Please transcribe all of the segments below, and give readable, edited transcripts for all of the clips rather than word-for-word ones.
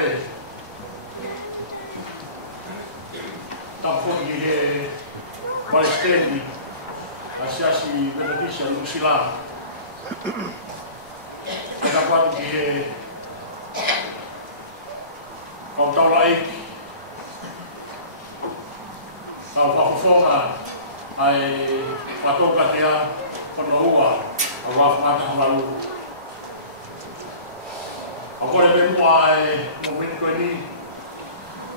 Taube. Tampo i he Palestini, asiasi Benedictia Lucila. Tapuatu ki he kau tau laiki. Kau whakuwhonga ai whatoka tea whanohua a whafumata halalu. A kore me mua ai mo mini koe ni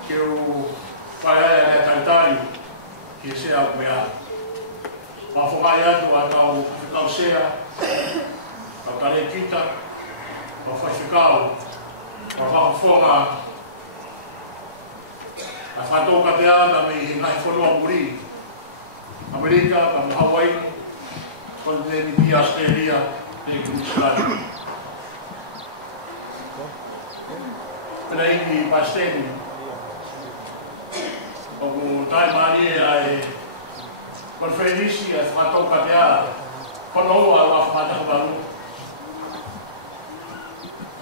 ki u whaeaia e taitari ki sea o mea. Whawhongai atu a kau sea, kau tare kita, kau whaiwhikau, kau whakuwhonga a whatoka te ana me i ngai whanua muri. Amerika, ka Hawaii, kon te ni pi Australia, te Kumusirani. Pena ingi Palestini, o ku tai mani e ai kon whenisi a whatoka te ana, kono a whafumata hubaru.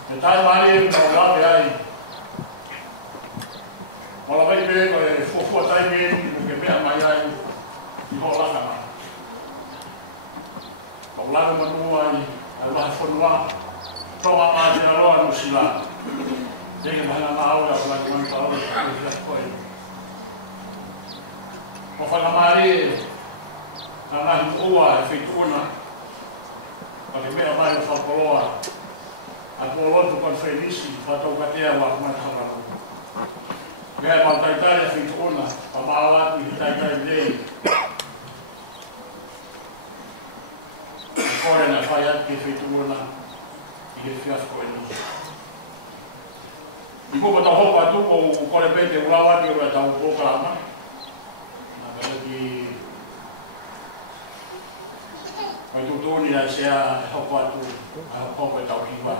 Te tai mani e no lawe ai, Ola mai pe ko e fofo tai me ni ke mea mai ai i ho laka ma. Ko laka manu ai ai wa fonua toa a te aroa no sila. Deke mahana ma aura o laka manu taora ko i koi. Ko whaka maare na ngahi ua e whaituna ko ke mea mai o whakoloa a tōlotu kon whainisi whatau katea wa kumataharamu. Mea mau taitari a whitona, pa maawatu i taitari lei. Kore na whai ati e whitona i he whiafko e nusa. I kupa tau hopa atu ko kore pete urawati o tau pokarama. Na kata ki mai tutuni a sea hopa atu a hopa e tau hiwa.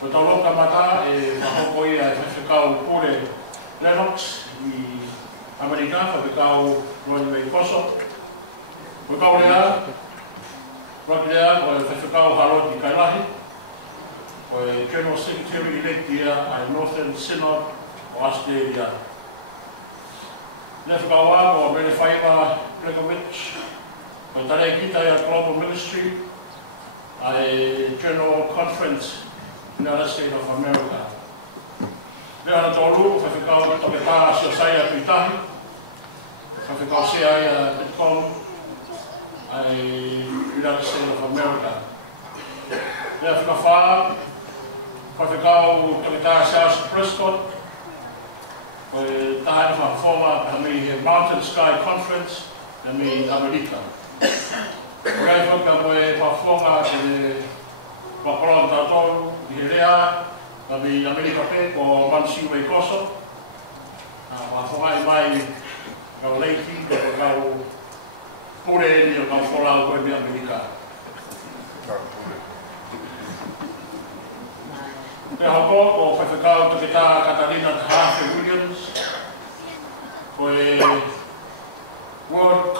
Ko tau loka mata e whahoko ia e whewhikau kore Lennox i Amerika, whewhikau Roy May Koso. Ko kau rea, Rocky rea, ko e whewhikau Haroti Kailahi. Ko e General Secretary elect ia ai Northern Synod o Australia. Nea whekau a ko Mene Whaiva Bregovic, ko tare kita ia Global Ministry ai General Conference United States of America. Lea ana tōru, whewhikau toke tā sio sai a tuitahi. Whewhikau se ai a Bitcom ai United States of America. Lea whekawha, whewhikau toke tā South Prescott. Koe tāhana whakawhonga ka me he Mountain Sky Conference na me Amerika. Koe whaka moe whakawhonga ke le Wakaroa tātou i he rea, ka mi Amerika pe, ko Mansiu e Koso. Whawhongai mai kau leiki, ko kau pure eni o kau wholau koe mi Amerika. Te hoko, ko whawhikau toke tā Catalina Tahafe Williams, ko e World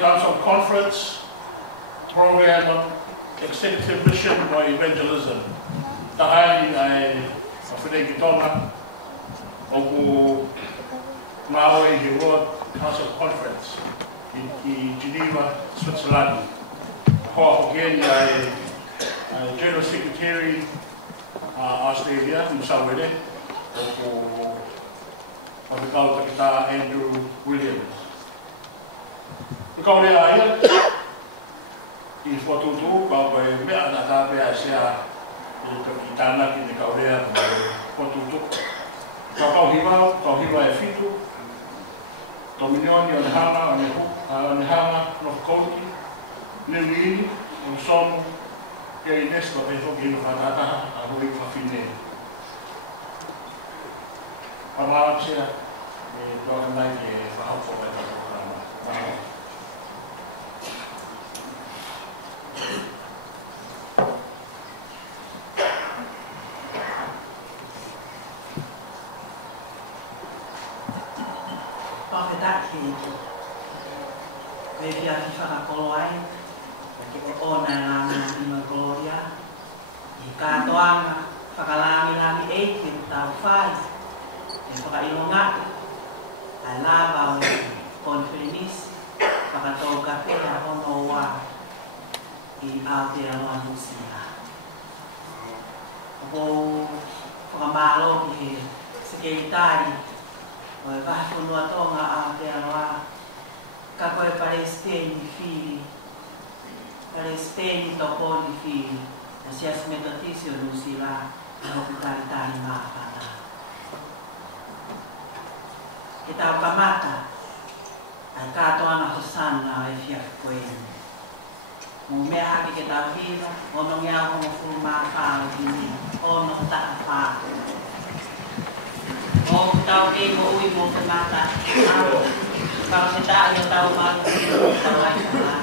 Council Conference Program Executive Mission by Evangelism. Tahai ai whawhenei Tonga o ku Maui he World Council Conference i Geneva, Switzerland. Hoa hoki ai General Secretary Australia, Musawere, o ku whawhikau take tā Andrew Williams. Whakau rea aia, i whatutu, kau koe mea na tāpe a sea i toki tāna ki ne kaurea whatutu. Kau hiwa e whitu, tō minioni o ne hanga, o ne hanga, no whakauti, niuini, o somu, kia i nesto e hoki ino whanataha, a hui whawhine. Pamāra sea, e tōka mai ke whahaupo e tātou karama. Paketaki me fia ki whakakolo ai ki o ona langa ina gloria i katoanga whakalami whai, e whakailonga, ai lava o konferenisi, whakatau kapea hono wā i Aotearoa Nusia. Ko whakamalo ki he sekeitai, o e whahapunua tonga Aotearoa, ka koe Palestini whiri, Palestini toponi whiri, na sias metotisi o Nusila, no kutaritari maapana. Ke tau kamata, ai katoanga Hosanna e fia koeni. Mo mea haki ke tau hira, ono ngia hono furu maapao hini, ono taa paa. O tau kei mo ui mo te mata, kalau se taa ia tau mata, tau ai kama.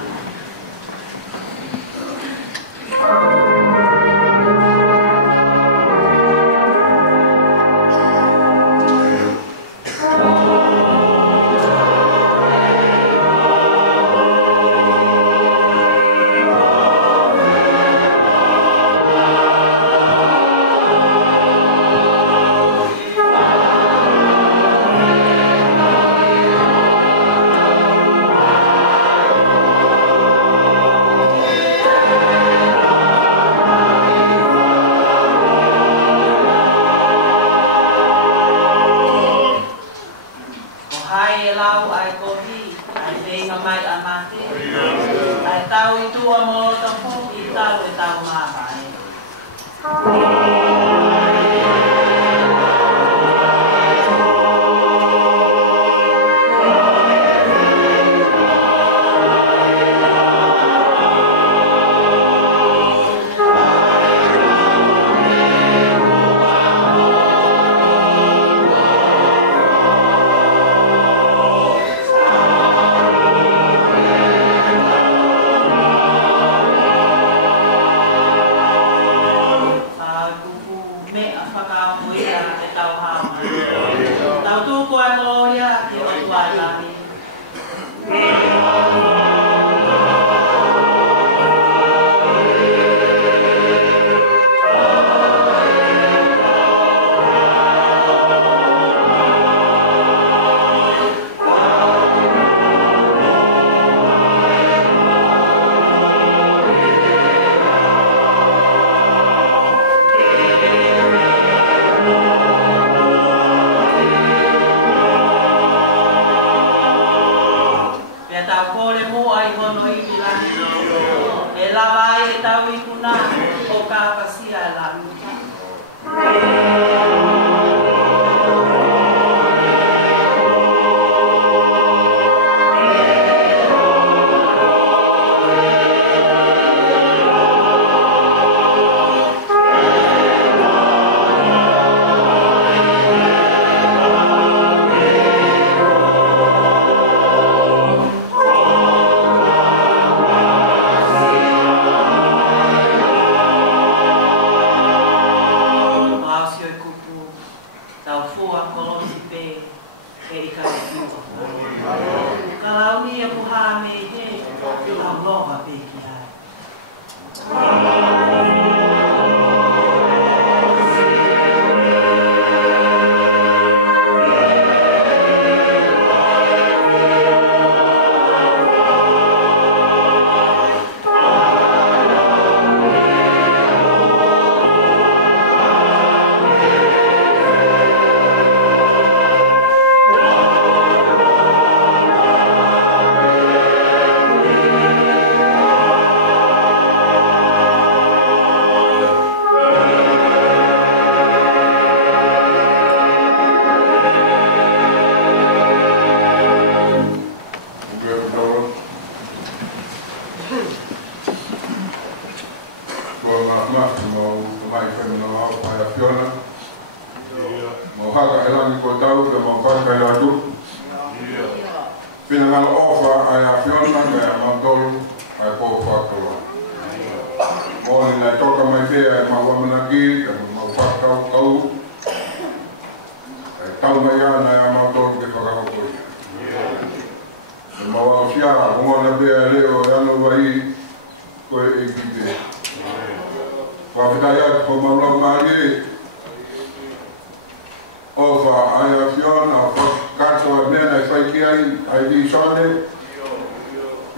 o fa ai a fiona o kato a mea e whai ki ai di sone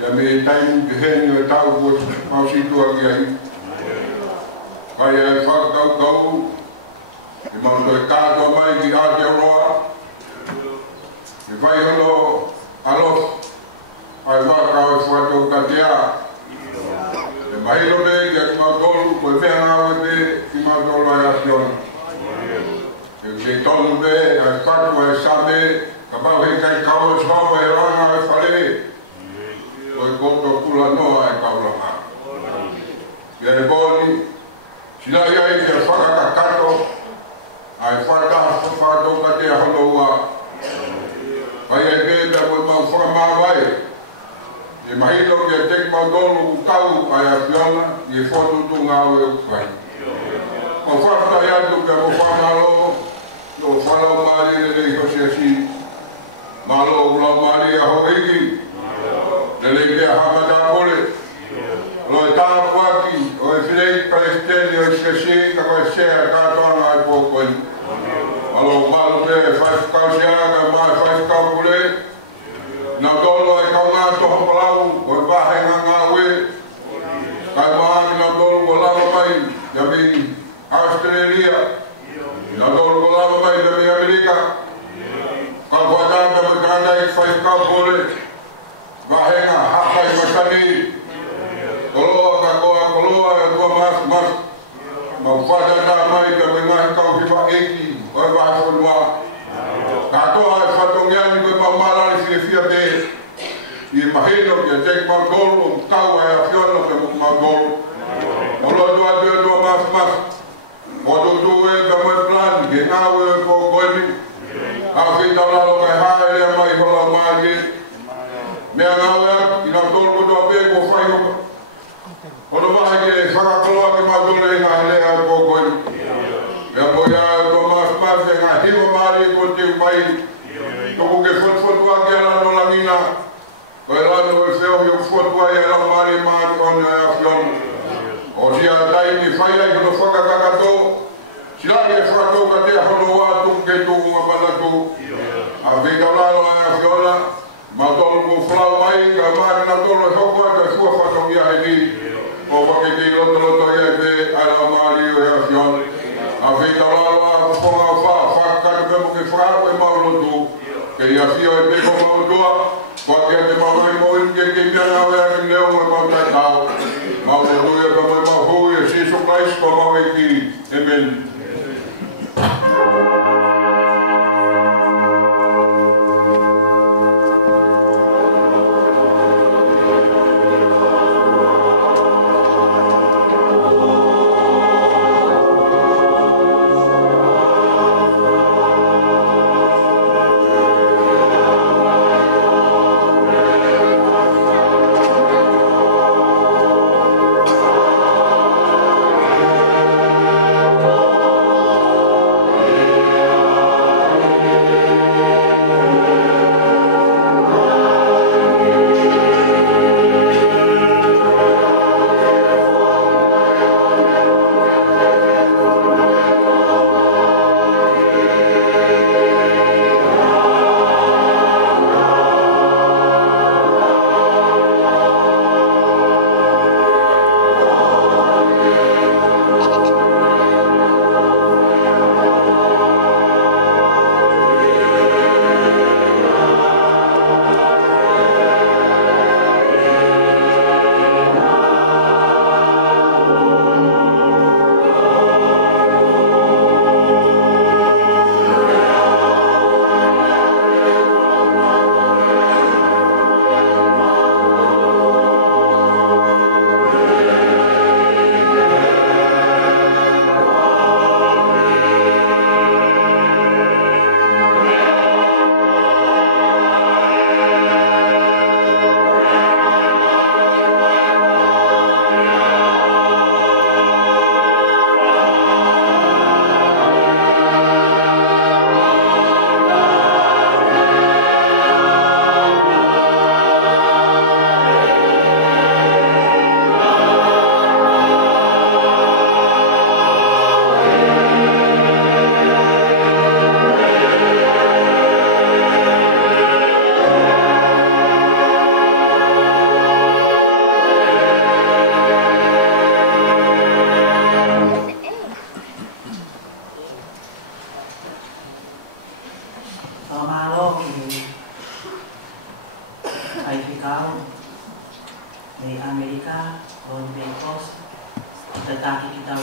ia me taimu ke heni o tau ko mausitua ki ai kai ai whakakau e mauto e kato mai ki Aotearoa e whai hono alof ai whakakau e whatou katea e mahilo me ki a ki mautolu ko e mea ngāwe me ki mautolu ai a fiona e tonu me ai whatu ai same ka pau hei kai kau e swau e ranga e whare o e koto kula noa e kauranga ia e boni sila ia i te whakakakato ai whatou katea hono ua pai e pēpea koe mau whakamāwai e mahilo ki a tek mautolu kukau ai a fiona i e whotu tu ngāwe ukai ko whakata ia tu kia ko whamalo no whanau maari le lei hosi asi malo ulau maari a hoiki le lei kia hamata pole lo e tāpuaki o e whilei praesteni o e skesi ka koe sea kātoanga ai pōkoi malo malo te e whaifukau seaga mai whaifukau pule na tolo e kaunga toho palau o e wahenga ngā ue kai maani na tolo o lava mai ya mi Australia na tolo ko lava mai da mi Amerika ka whatanga me kanda i whaikau pole wahenga hapa i masani koloa ka koa koloa e tua mas ma whatata mai da me ngahi kau hiwa eki o e wahe whanua ka toa e whatongiani koe paumarani whiawhia te i e mahino ki a tek mautolo o kau e a fiona te mautolo o loa tua mas o tu e ka moe plan ke ngāwe e po koemi a whita lalo kai hae lea mai hola maari mea ngāwe i nga tolo koto a pēko whai hoka hono mahi ke whakakoloa ki mautolo e ngā lea e po koemi mea po ia e ko mas e ngā hiwa maari e ko te mai toko ke whotfotua ki ala no langina ko e lano e whio i o whotua i ala maari one e a fiona o si a tai ni whaia i hono whakakakato sila i e whakatou ka tea hono wā tuku kei tuku ngā panatu a whika lalo a whiona ma tolu ko whlau mai ka māri na tolu e hoko e ka fua whakau ia he ni o wake ki loto ia e pe ala maari o ea whiona a whika lalo a whonga o whakakatu pe mo ke whakau e maulotu ke ia whio e pe ko mautua wake te mawai mo inge ke mea ngā wea ki leo e mautai tau maulotu e ka mai mahui e siso Christ ko mawai ki Amen. Oh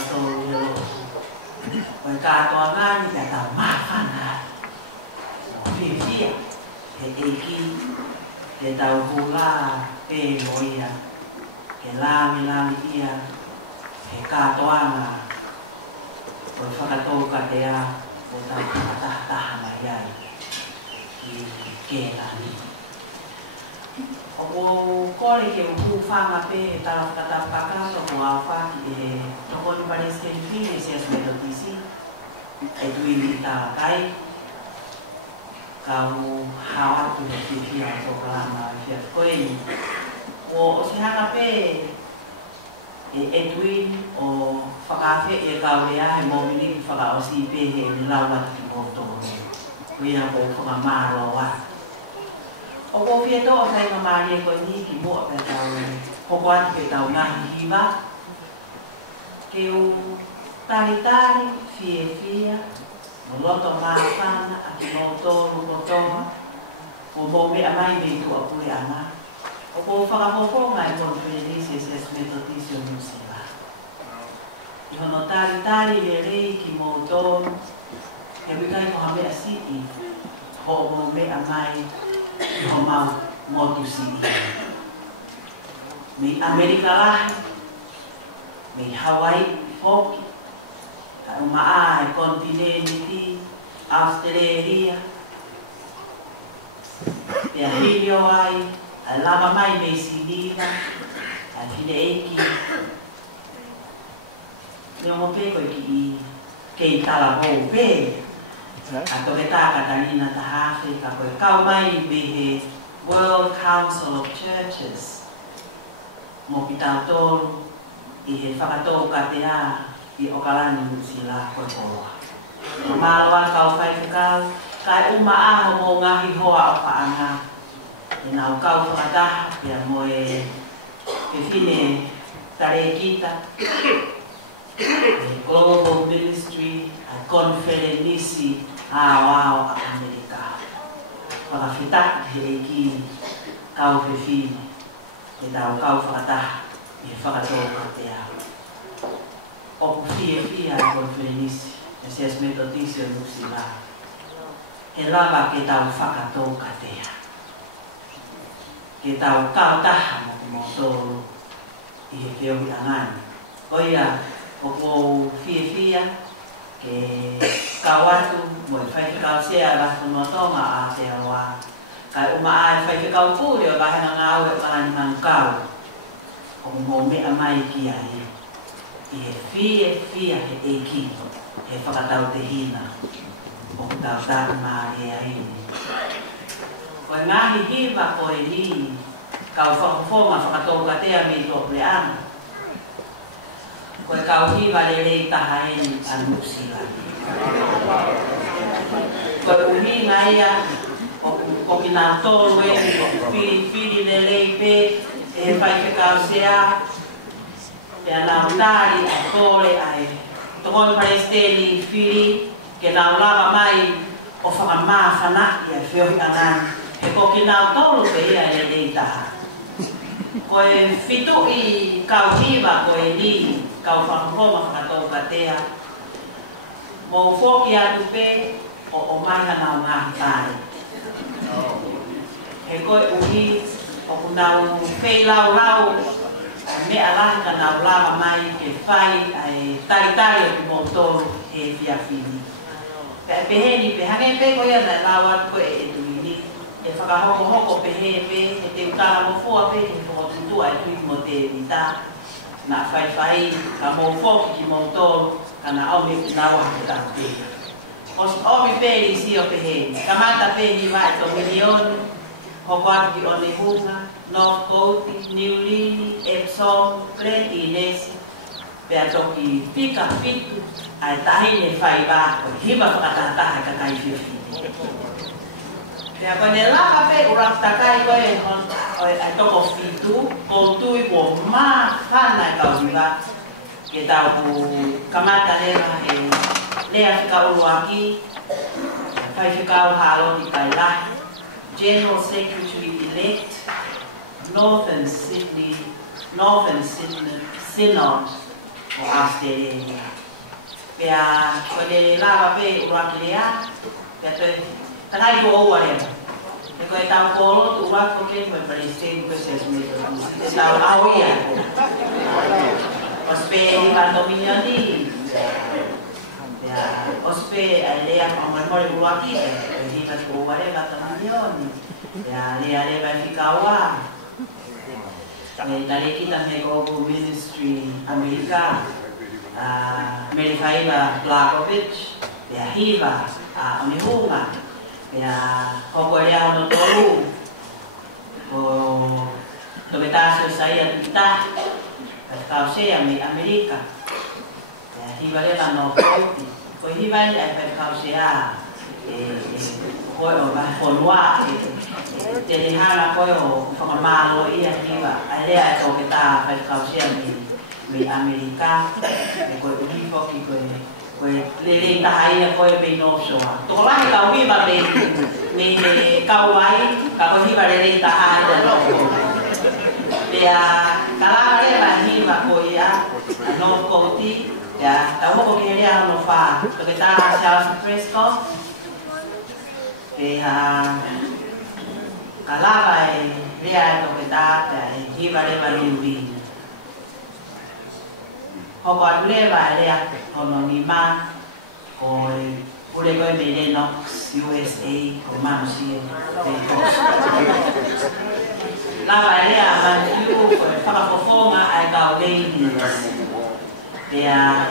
whakatau i alo. Koe kātoa ngāni kia tā māwhana. Whiwhia, he eiki, ke tau hula e loia, ke lami ia, he kātoanga, koe whakatau ka te a, o tau whakataha mai ai, ki kēnani. O kore ke uhu whanga pe e tala whakatapaka, toko au whaki e toko ni pareske ni whine se as metotisi, e tuini tā kai, ka o hawa tu he whiwhia o tō kalama i whia koe ni. O se hanga pe e tuini o whakawhi e kaurea he mōmini ki whakaosi pe he ni laua ki mōtō. Koea ko whakamaro wa. O ko whia tō o whai mamari e koe ni ki mua pe tau hoko ati pe tau ngahi hiwa. Ke o tari whia o loto māwhana a ki mōtōru kotoa, o mō mea mai mei tu a pule ana. O ko whakahokonga e kono Felice es Metodisio Musiva. I hono tari le rei ki mōtōru, he wikai ko hamea sii, ho o mō mea mai i ho mau motu sii. Mei Amerika lahi, mei Hawaii foki, ka umaa e kontinenti, Australia, pia hilio ai, a lava mai mei siliva, a fine eki. Nio mo pe koe ki i kei tala hou pe, a toke tā katanina ta hafe, ka koe kau mai me he World Council of Churches, mo ki tau tōru, i he whakatō katea, i okalani musila koe koa. Māloa kau whai whakau, kai uma aho mō ngahi hoa o whaanga. E nau kau whakataha, pia mo e whine tare kita. E Global Ministry, a Conferenisi Aoao a Amerika. Whakawhitaki he ki kau whine, e nau kau whakataha, i he whakatō katea. O whia a Conferenisi, e se as Metodisio Musiva. He lava ke tau whakatō katea. Ke tau kautaha mo ki mōtōru i he whiohi angani. Oia, o kou whia, ke kawatu mo i whaiwhikau sea rafu no tonga a te awa. Kai uma ai whaiwhikau pūri o wahena ngāu e whanani mankau. O mō mea mai ki ai. I he whia he eiki, he whakatau te hina. O tau tāku maari e aini. Koe ngahi hiwa koe ni, kau whakawhonga whakatō katea me tō pleana. Koe kau hiwa le rei taha eni anusila. Koe uhi ngaia, o ki nā tōru eni, o whiri le rei pe, e whaiwhikau sea, pia nā tāri a tōre ai. Tokoni paresteni whiri, ke nau lava mai o whakamāwhana i a whiohi anani. He ko ki nau tōru pe ia e rei taha. Koe whitu i kau hiwa koe ni, kau whakahoma whakatō katea. Mō whoki atu pe o maiha nau ngāhi tāre. He koe uhi o ku nau whei lau, mea lahi ka nau lava mai ke whai ai tari o ki mō tōru he whiawhini. Peheni pe hange pe ko ia na lawa ko e tuini e whakahoko pehe pe e te utara mo fua pe e whakotutua e tui mo te nita na whai ka mo foki ki mo tōru ka na au me kunawa hake tāku pe. O mi pe i si o peheni kamata pe hi wa e to milioni hoko atu ki One Hunga, North Koti, Niulini, Epsom, Glen Inesi pe a toki whika whitu ai tahine whai bāko, hiwa whakatataha ka kai whiwhine. Pea koe ne laka pe urang takai koe ai toko whitu, koutui ko mā whana e kau hiwa, ke tau ku kamata lewa he lea whika uruaki, whai whikau hāloni kai lahi, General Secretary-elect, Northern Synod, o Australia. Pea ko le lava pe ura lea. Pea te tanai do o ale. E ko e tau polo tu ura ko ke ko pare se ko se me ko se tau auia. Os pe ni bandomina ni. Ospe lea como el mole buati, ni ka ko wale ka tamanioni. Ya lea va fikawa. Dale kita me go ministry Amerika. Merifaiba Blagovic, ya hiva onihunga. Ya hoko lea no tolu. O tobetaso saya kita. Kau saya Amerika. Hiva le no koti ko hiva le ai pe kausia ko o ba fonwa te le hala ko o famalo ia hiva ale ai to que ta pe kausia mi Amerika ko hiva ki ko le ta ai ko pe no so to la ka hiva me kawai ka ko hiva le ta ai ya kala le ba hiva ko ia no koti. Ya, tahu kok kini dia no fa, kita Charles Fresco, kalau dia itu kita hiba dia liubi, hokwa dulu dia hononima, boleh kau beli Knox USA, manusia, lava dia bantu, para performa agak ladies. Dia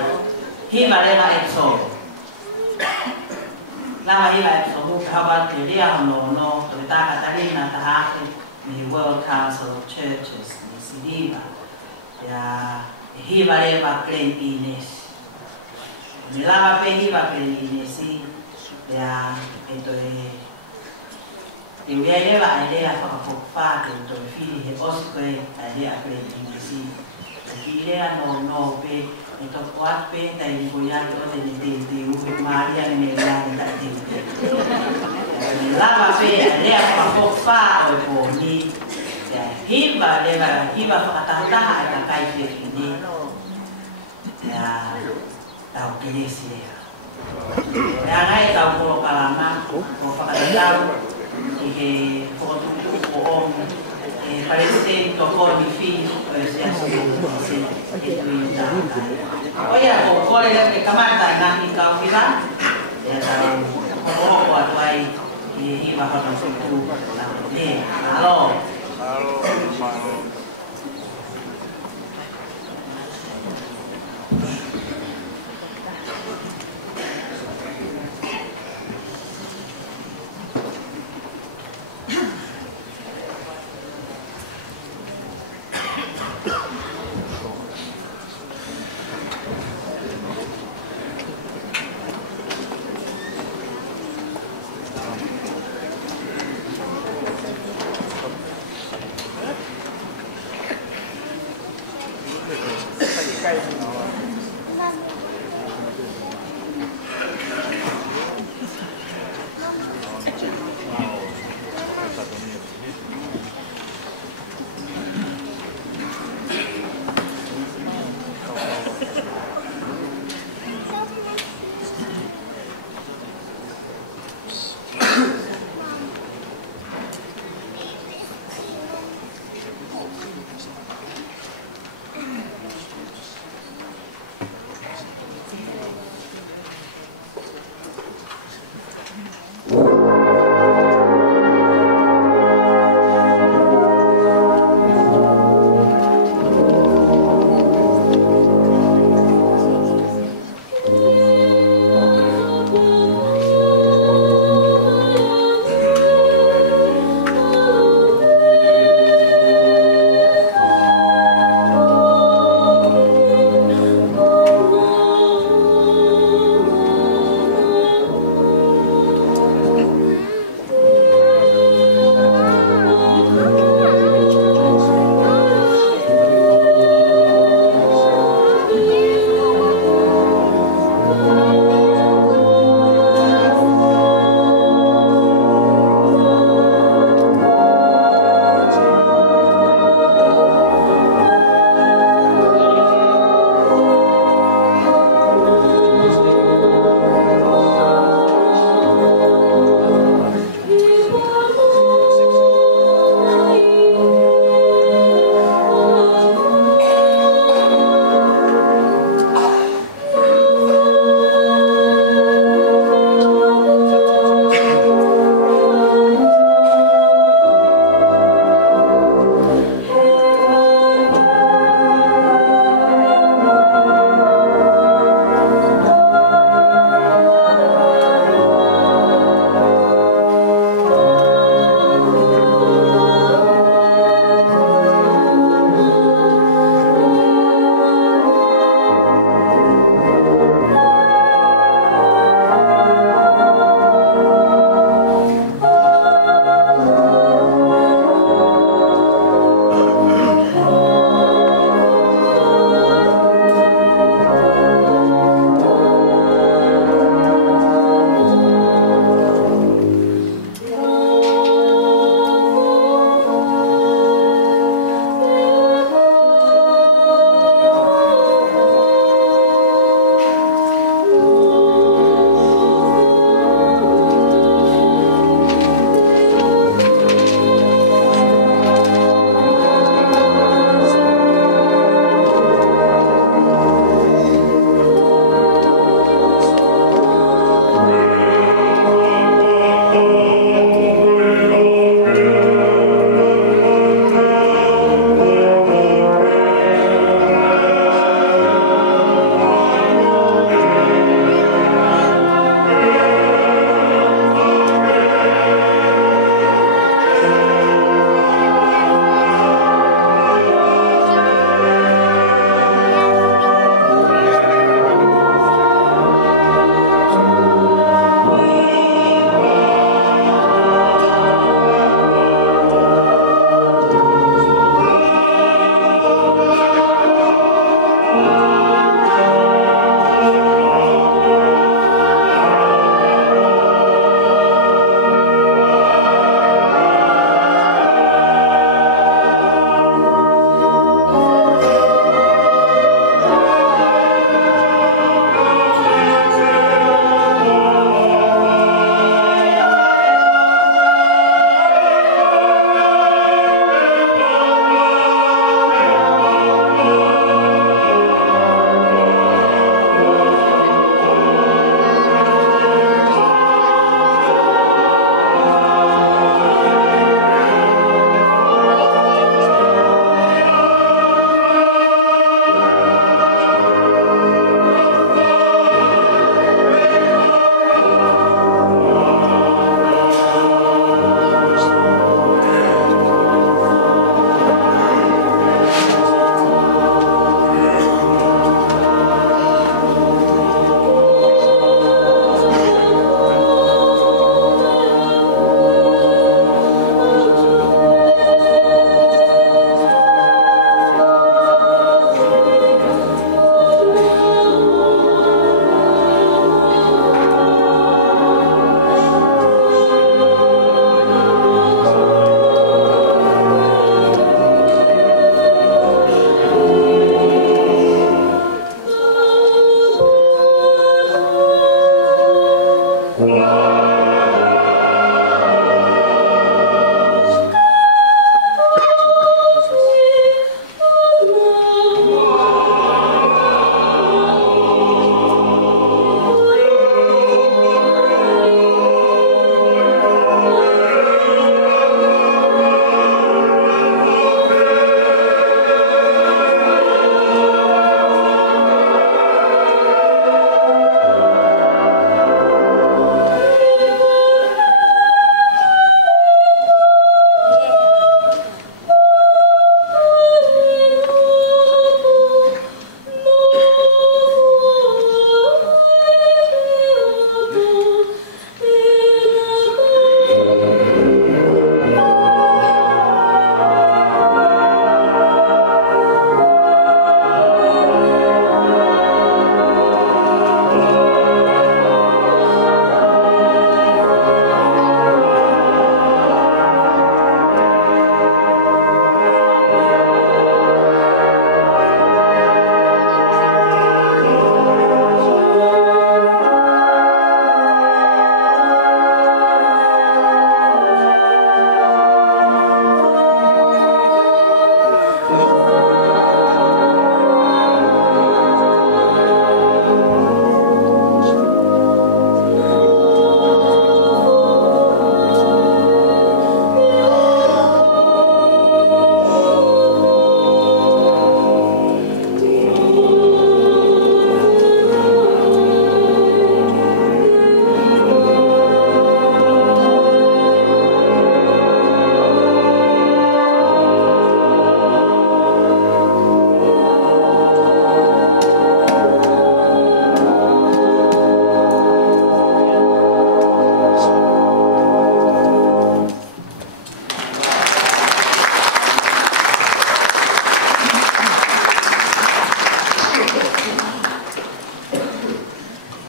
hiba leva exo. Lava hiba exo mu kabar dia no kita Katarina tahake di World Council of Churches di Sidiba. Ya hiba leva plain Ines. Ni lava pe hiba plain Ines ya itu dia leva idea para itu fili osco idea plain Ines. Idea no pe itu kuat pe dari bulan itu dari ubik Maria ni melang tak tinggi. Lama pe ada apa fa o ni. Hiba fakatata ada kai ini. Ya tahu kilesi. Ya ngai tahu kalau kalama o fakatata ke foto o parece tocó mi fin se oye o le que camata na mi caufila ya tahu o buat baik iba con nosotros aló